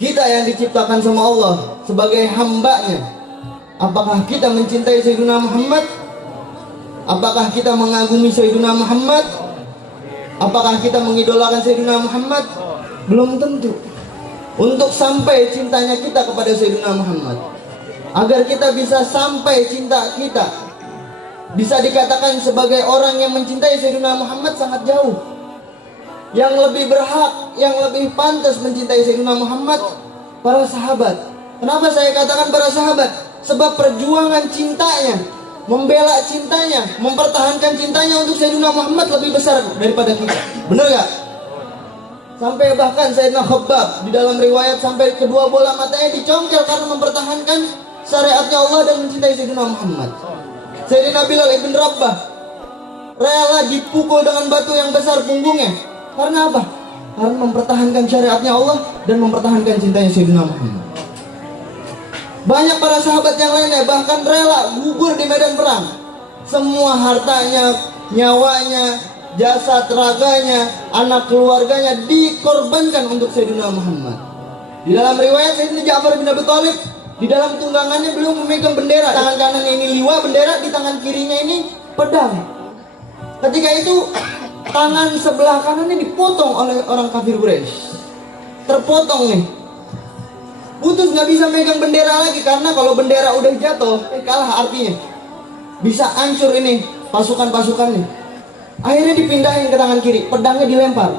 Kita yang diciptakan sama Allah sebagai hambanya, apakah kita mencintai Sayyidina Muhammad? Apakah kita mengagumi Sayyidina Muhammad? Apakah kita mengidolakan Sayyidina Muhammad? Belum tentu. Untuk sampai cintanya kita kepada Sayyidina Muhammad, agar kita bisa sampai cinta kita bisa dikatakan sebagai orang yang mencintai Sayyidina Muhammad, sangat jauh. Yang lebih berhak, yang lebih pantas mencintai Sayyidina Muhammad, para sahabat. Kenapa saya katakan para sahabat? Sebab perjuangan cintanya, membela cintanya, mempertahankan cintanya untuk Sayyidina Muhammad lebih besar daripada kita. Benar gak? Sampai bahkan Sayyidina Khabbab di dalam riwayat sampai kedua bola matanya dicongkel karena mempertahankan syariatnya Allah dan mencintai Sayyidina Muhammad. Sayyidina Bilal ibn Rabah rela dipukul dengan batu yang besar punggungnya. Karena apa? Karena mempertahankan syariatnya Allah dan mempertahankan cintanya Sayyidina Muhammad. Banyak para sahabat yang lainnya bahkan rela gugur di medan perang. Semua hartanya, nyawanya, jasad raganya, anak keluarganya dikorbankan untuk Sayyidina Muhammad. Di dalam riwayat Sayyidina Ja'far bin Abi Thalib, di dalam tunggangannya beliau memegang bendera. Tangan kanan ini liwa bendera, di tangan kirinya ini pedang. Ketika itu tangan sebelah kanannya dipotong oleh orang kafir Quraisy. Terpotong nih. Putus, nggak bisa megang bendera lagi, karena kalau bendera udah jatuh, kalah artinya. Bisa hancur ini pasukan-pasukannya. Akhirnya dipindahin ke tangan kiri, pedangnya dilempar.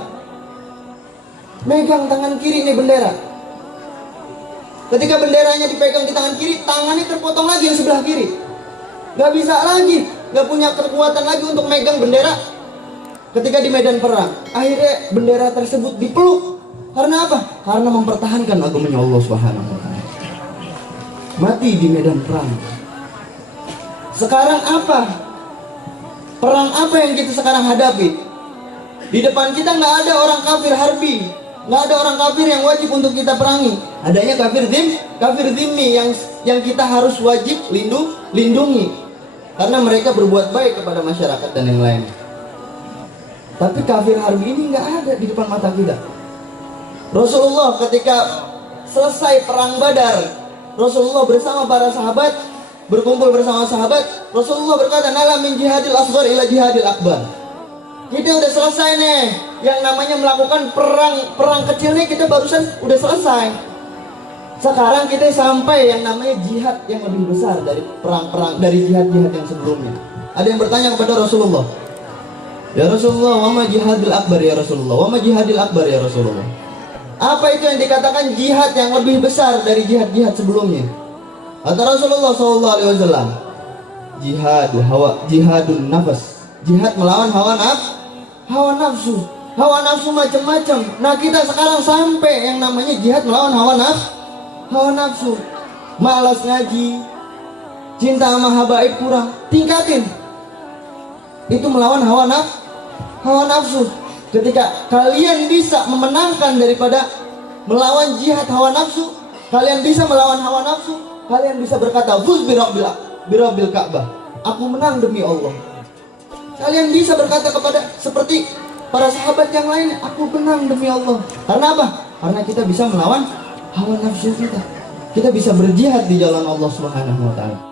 Megang tangan kiri nih bendera. Ketika benderanya dipegang di tangan kiri, tangannya terpotong lagi yang sebelah kiri. Gak bisa lagi, gak punya kekuatan lagi untuk megang bendera. Ketika di medan perang, akhirnya bendera tersebut dipeluk. Karena apa? Karena mempertahankan agamanya Allah Subhanahu wa Ta'ala. Mati di medan perang. Sekarang apa? Perang apa yang kita sekarang hadapi? Di depan kita nggak ada orang kafir harbi, nggak ada orang kafir yang wajib untuk kita perangi. Adanya kafir dhimmi yang kita harus wajib lindungi, karena mereka berbuat baik kepada masyarakat dan yang lain. Tapi kafir harbi ini nggak ada di depan mata kita. Rasulullah ketika selesai perang Badar, Rasulullah bersama para sahabat, berkumpul bersama sahabat, Rasulullah berkata, "Nala min jihadil asghar ila jihadil akbar." Kita udah selesai nih, yang namanya melakukan perang kecil nih, kita barusan udah selesai. Sekarang kita sampai yang namanya jihad yang lebih besar dari perang-perang, dari jihad-jihad yang sebelumnya. Ada yang bertanya kepada Rasulullah, "Ya Rasulullah, wa ma jihadil akbar ya Rasulullah? Wa ma jihadil akbar ya Rasulullah?" Apa itu yang dikatakan jihad yang lebih besar dari jihad-jihad sebelumnya? Kata Rasulullah SAW, jihadun nafas, jihad melawan hawa nafsu. Hawa nafsu macam-macam. Nah, kita sekarang sampai yang namanya jihad melawan hawa nafsu. Malas ngaji, cinta sama habaib kurang, tingkatin. Itu melawan hawa nafsu. Ketika kalian bisa memenangkan daripada melawan jihad hawa nafsu, kalian bisa melawan hawa nafsu, kalian bisa berkata, "Fuz birabbil Ka'bah." Aku menang demi Allah. Kalian bisa berkata kepada seperti para sahabat yang lain, "Aku menang demi Allah." Karena apa? Karena kita bisa melawan hawa nafsu kita. Kita bisa berjihad di jalan Allah Subhanahu wa Ta'ala.